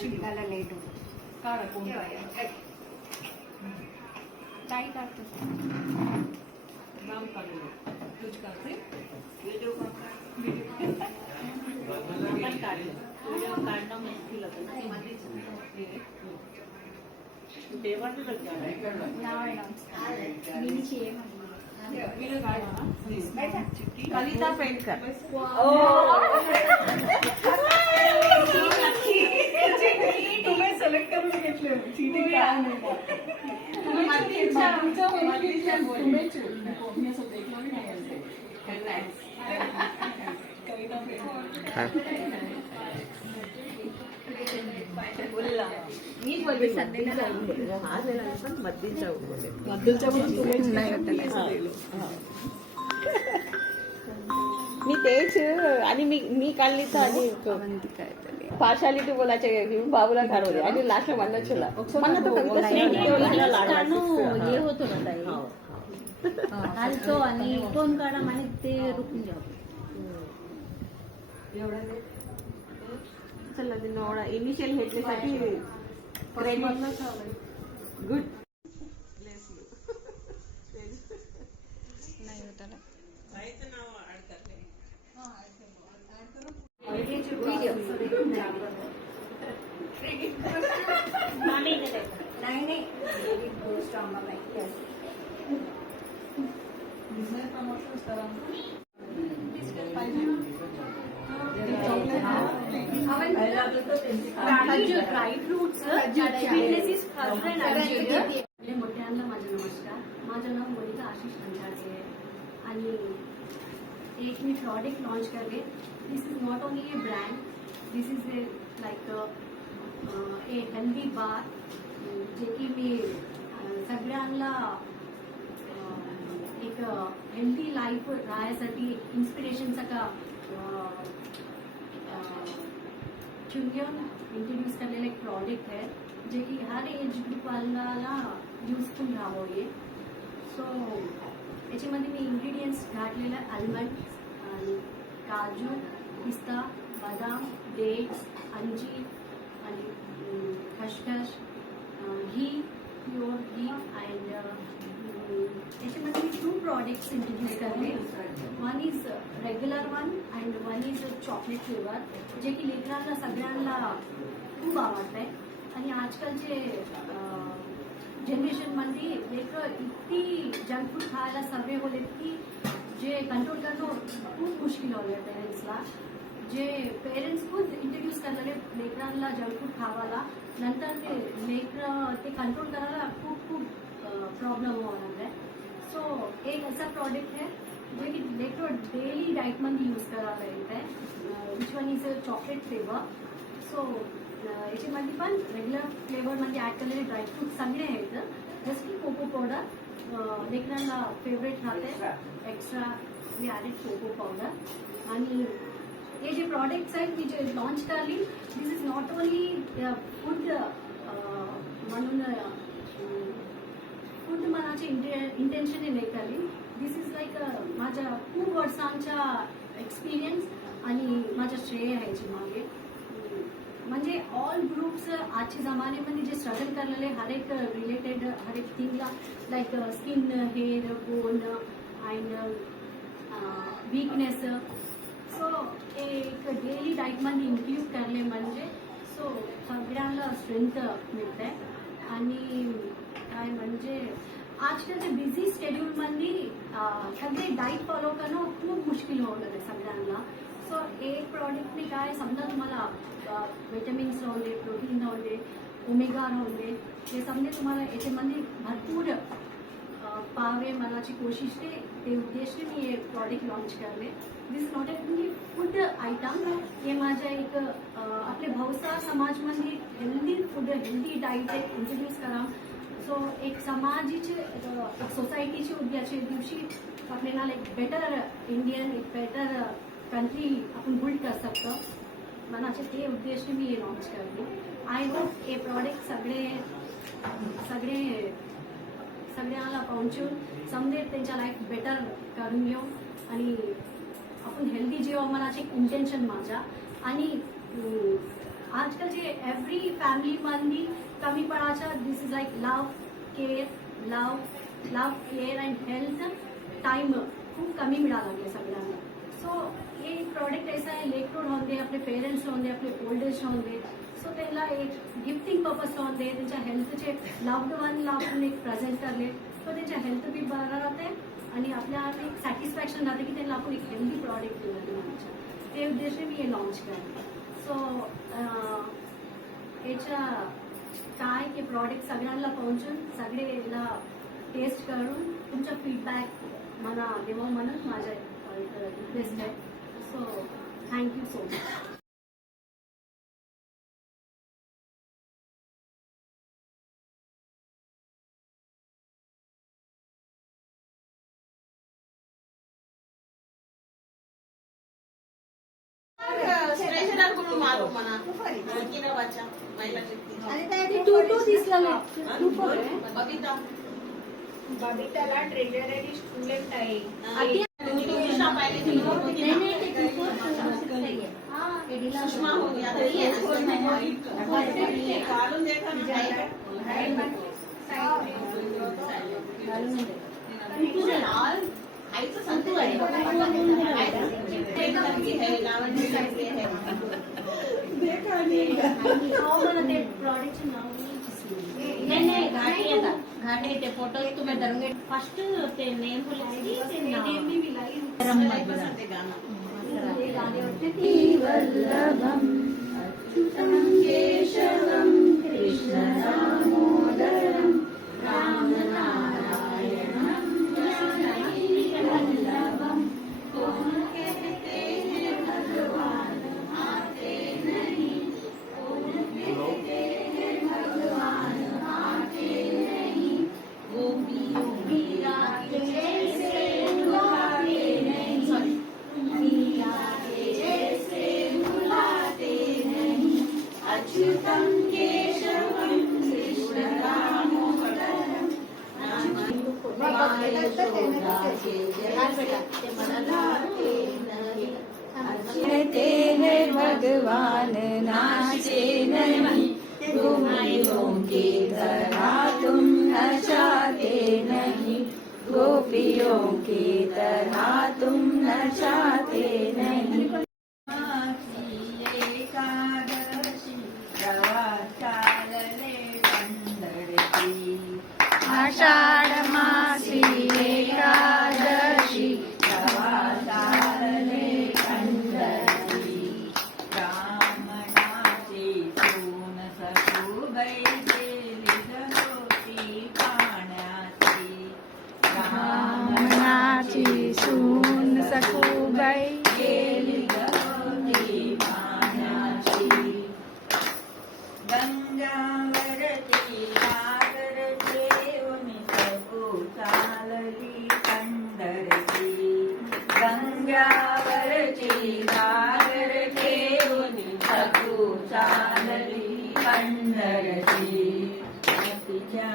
Chintala late होतो. काढा कोणता आहे काही काढतो नाम काढलं तुझ काढते व्हिडिओ आपण काढलं व्हिडिओ काढणं मुश्किल होतं देवाचं नाव मिनीची आहे कविता पेंडकर तुम्ही सिलेक्ट करून घेतले मी तेच आणि मी काढली तर आणि पार्शालिटी बोलायचे घेऊन बाबूला ठरवले आणि लास्ट म्हणणं छला म्हणणं तो कविता हे होतो ना ताई घालतो आणि कोण काढा आणि ते रुकून जातो चला नोडा इनिशियल हेटलेसाठी गुड नाही होत ना नाही गोष्ट आम्हाला ड्राय फ्रुट्स मोठ्यांना माझा नमस्कार. माझं नाव मोनिका आशिष खंडारे आहे आणि एक मी प्रॉडक्ट लॉन्च करते. This is not only a brand, this is a like a healthy bar जे की मी सगळ्यांना एक हेल्दी लाईफ राहण्यासाठी इन्स्पिरेशनचा का च्युइंगम इंट्रोड्यूस करलेलं एक प्रॉडक्ट आहे जे की हर एज ग्रुपवाला युजफुल राहावं हे. सो याच्यामध्ये मी इंग्रेडियंट्स घातलेलं आल्मंड आणि काजू, पिस्ता, बदाम, डेट्स, अंजीर आणि खसखस, घी, प्युअर घी अँड याच्यामध्ये मी 2 प्रॉडक्ट्स इंट्रोड्यूस करते. One is regular one and one is chocolate flavour जे की लेकरांना सगळ्यांना खूप आवडत आहे. आणि आजकालचे जनरेशनमध्ये लेकरं इतकी जंक फूड खायला सवय होले की जे कंट्रोल करणं खूप मुश्किल होईल पेरेंट्सला. जे पेरेंट्स खूप इंट्रोड्यूस करणारे लेकरांना जंक फूड खावायला नंतर ते लेकरं ते कंट्रोल करायला खूप प्रॉब्लेम होणार आहे. सो एक असा प्रॉडक्ट आहे जे की लेकरं डेली डाएटमध्ये यूज करायला येत आहे. Which one is chocolate flavour. So याच्यामध्ये पण रेग्युलर फ्लेवरमध्ये ॲड केलेले ड्रायफ्रूट सगळे आहेत. जस्ट की कोको पावडर लेकरांना फेवरेट राहते. एक्स्ट्रा मी ॲडेड कोको पावडर. आणि हे जे प्रॉडक्ट्स आहेत मी जे लॉन्च करली दिस इज नॉट ओनली फूड म्हणून फूड मनाचे इंटेन्शनने नाही करली. दिस इज लाईक माझ्या खूप वर्षांचा एक्सपिरियन्स आणि माझं श्रेय आहे याची मागे. म्हणजे ऑल ग्रुप्स आजच्या जमान्यामध्ये जे स्ट्रगल करलेले हर एक रिलेटेड हर एक थिंगला like skin, hair, bone and weakness. So एक डेली डाएटमध्ये इन्क्लूड करले म्हणजे सो सगळ्यांना स्ट्रेंथ मिळते. आणि काय म्हणजे आजकालच्या बिझी शेड्यूलमध्ये सगळे डाईट फॉलो करणं खूप मुश्किल होणार आहे सगळ्यांना. सो एक प्रॉडक्टने काय समजा तुम्हाला विटॅमिन्स राहून दे, प्रोटीन राहून दे, ओमेगा राहून दे, हे समजे तुम्हाला याच्यामध्ये भरपूर पावे मनाची कोशिश ते उद्देशने मी हे प्रॉडक्ट लॉन्च करले. This not only food item, हे माझ्या एक आपले भावसा समाजमध्ये healthy food healthy diet introduce करा. सो एक समाजाची एक सोसायटीची उद्याच्या दिवशी आपल्याला एक बेटर इंडियन एक बेटर कंट्री आपण बिल्ड कर सकतो. मनाचे ते उद्देशने मी हे लॉन्च करते. आय होप हे प्रॉडक्ट सगळ्याला पोहोचून समजे त्यांच्या लाईफ बेटर करून घेऊ आणि आपण हेल्दी जेव्हा मनाचे इंटेन्शन माझा. आणि आजकालची एव्हरी फॅमिली मधली कमीपणाच्या this is like love care and health time खूप कमी मिळायला लागले सगळ्यांना. सो हे प्रॉडक्ट ऐसा आहे लेकरूड होऊन आपले पेरेंट्स होऊन आपले ओल्ड एज होऊन सो त्याला एक गिफ्टिंग पर्पज होऊन त्यांच्या हेल्थचे लव्ड वनला आपण एक प्रेझेंट करले तर त्यांच्या हेल्थ बी बरं राहते आणि आपल्याला एक सॅटिस्फॅक्शन राहते की त्यांना आपण एक हेल्दी प्रॉडक्ट दिलं ते उद्देशाने मी हे लॉन्च करते. सो याच्या काय की प्रॉडक्ट सगळ्यांना पोहोचून सगळेला टेस्ट करून तुमचा फीडबॅक मला देवा म्हणून माझ्या रिक्वेस्ट आहे. So thank you so much. टू दिसला बबिताला ट्रेजर आणि स्टुडंट आहे. सुषमा हो गया काढून देखा प्रॉडक्टचे नाव नाही घाटे येतात घाटे ते फोटो तुम्ही धरून फर्स्ट ते नेम वल्लभम अच्युतं केशवं कृष्ण दामोदरं रामनारायणं वल्लभं कौन कहते हैं भगवान आते नहीं कौन कहते हैं भगवान आते नहीं गोपियों की रात जैसे लुभाते नहीं अच्युतं केशवं कृष्ण दामोदरं कहते हैं भगवान नाचे नहीं गोपियों की तरह तुम नचाते नहीं गोपियों की तरह तुम नचाते नहीं. आषाढ मासी एकादशी चालले पंढरी रामनाची सून सखूबाई गेली होती पाण्याची रामनाची सून सखूबाई गेली होती पाण्याची गंगावरती सागर ठेवून सकू चालली पंढरची गंगावरची सागर ठेवून सकू चालली पंढरची तिच्या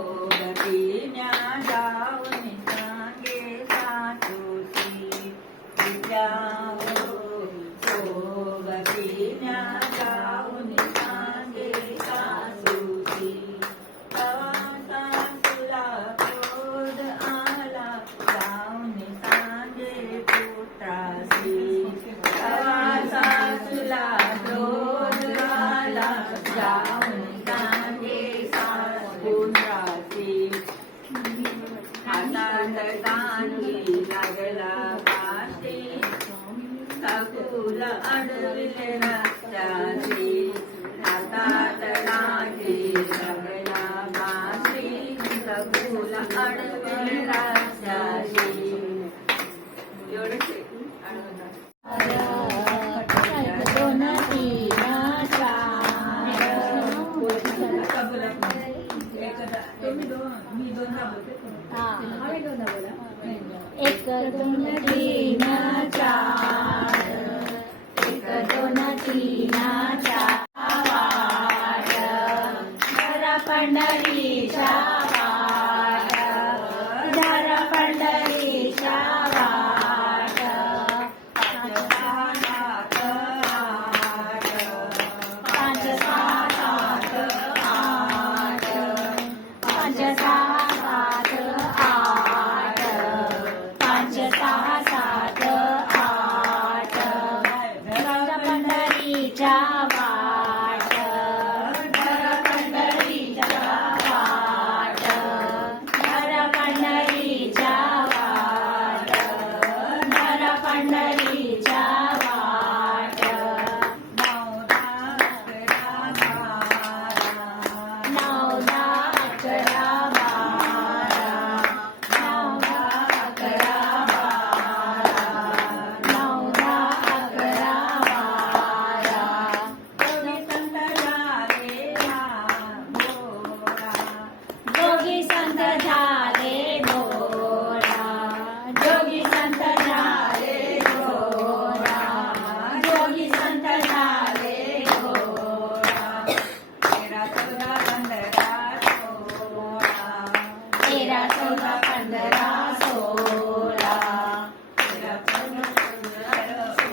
गोपिन्या जाऊन सांगे सासूची तिच्या गोपिन्या जाऊन सांगे सासूची सासूला क्रोध आला जाऊन सांगे पुत्रासी सासूला क्रोध आला जाऊन सांगे पुत्रासी हातात गांधी लागला काशी सखूला अडविले रस्त्याची हातात गांधी लागला काशी सखूला अडविले रस्त्याची एवढंच एक दोन तीन चार एक दोन तीन चार जरा पंढरीच्या वाट जरा पंढरीच्या वाट सहा सात आठ, 5 6 7 8, गंगा पंढरीच्या वाट, गंगा पंढरीच्या वाट, गंगा पंढरीच्या वाट, गंगा पंढरीच्या वाट. 9 10 11 12, 9 10 11 12, 9 10 11 12. जोगी संत झाले भोळा, जोगी संत झाले भोळा, जोगी संत झाले भोळा. 13 14 15 16,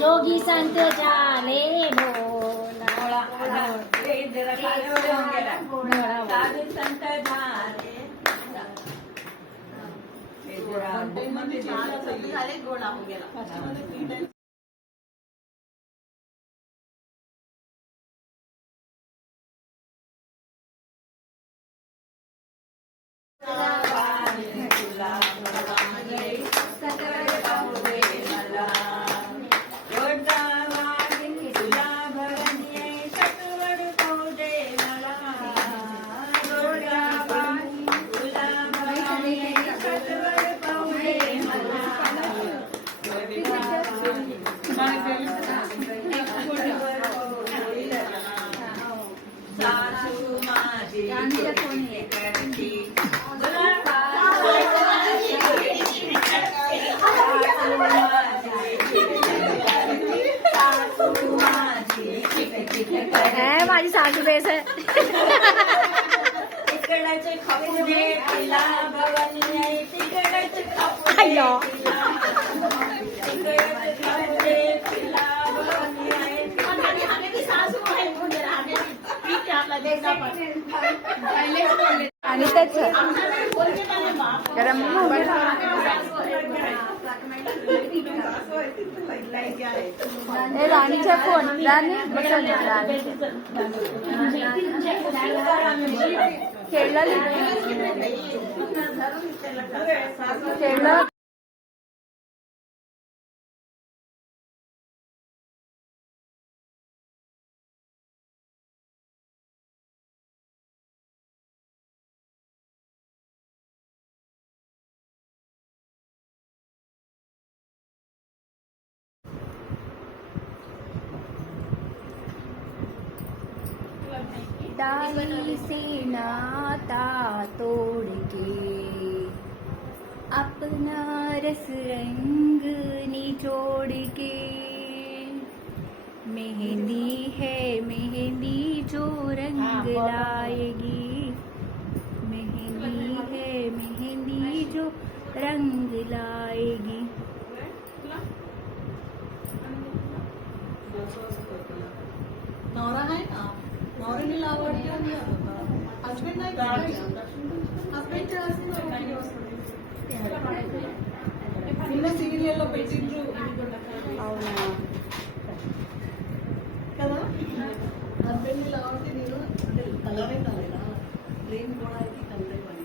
जोगी संत झाले भोळा. माझी सासू बेस आहे. तिकडाचे खपुरे पिला भवन्ये, तिकडाचे खपुरे अय्यो. पिला, तिकडाचे खपुरे पिला भवन्ये. आणि त्याच गरम राणीचा फोन, राणी खेळलं खेळलं. डाली से नाता तोड़ के, अपना रस रंग निचोड़ के, मेहंदी है मेहंदी जो रंग लाएगी, मेहंदी है मेहंदी जो रंग लाएगी. नवरा नाही ना, नवरीला आवडते. हस्बंड नाही हस्बंडच्या నిన్న సీరియల్లో పెట్టిండ్రు కదా. హస్బెండ్ కాబట్టి నేను అంటే కలరే కాలేదా ప్రేम कोणाची कलरे पण.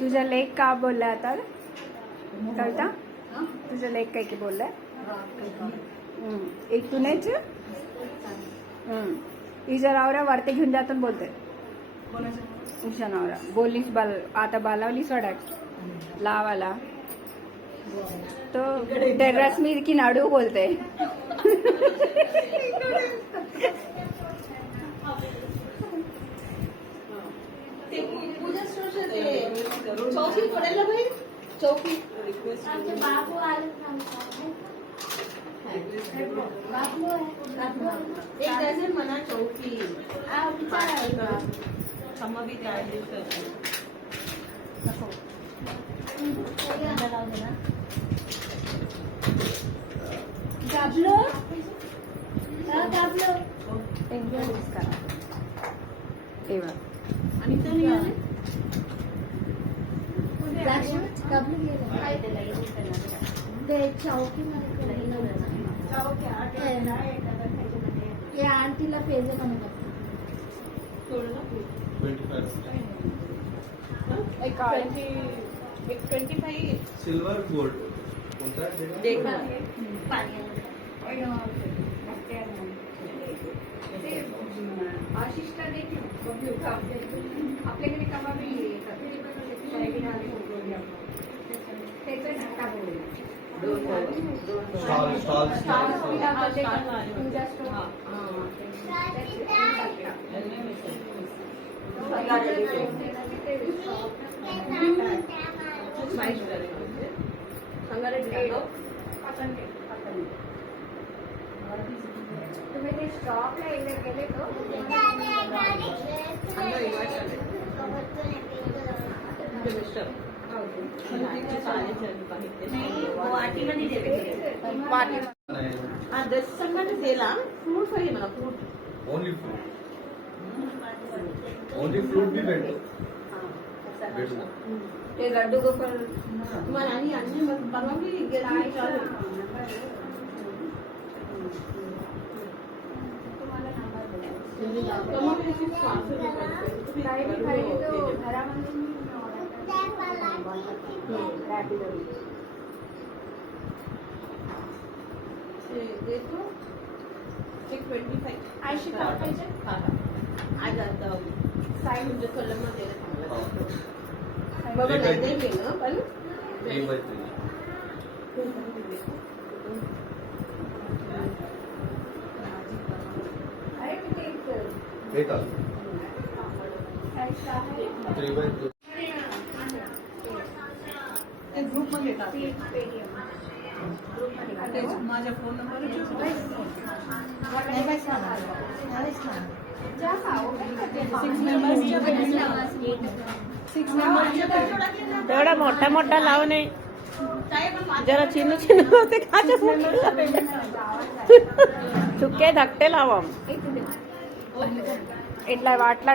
तुझा लेख का बोलला आता कळता? तुझा लेख काय की बोललाय? एक तुनेच हिचा नवरा वरती घेऊन जाताना बोलते. उषा नवरा बोललीस आता बालावलीस वाटा लावाला तो टेरेस मी की नाडू बोलते. चौकी पडेल ना भाई, चौकी बाबू आले एक डझन म्हणा चौकी क्षमा बी ते ऍडजस्ट करतो. गाबलो गाबलो करा हे बघ. आणि ते नाही आले? या आंटीला पेज म्हणतात. एक 25 सिल्वर गोल्ड कोणता देख ना. आशिष्टा देखील आपल्याकडे कबाबी स्टॉल स्टॉल तुम्ही ते शॉपला एकदा गेले तो दिला फ्रूट पाहिजे मला फ्रूट. ओनली फ्रूट भी भेटतो ते लड्डू गोपाल तुम्हाला आणि आणली मग परवा मी गेली चालू. देतो 25. आयशी काय पाहिजे? आज आता साईड म्हणजे कलर मध्ये हे बघा काय? नाही गेलं पण एक बाय तीन. हे का 3 बाय 2. ग्रुप मध्ये टाकते. माझ्या फोन नंबर तेवढा मोठा मोठा लाव नाही जरा चिन्ह चिन्ह होते चुके धाकटे लावा इथला वाटला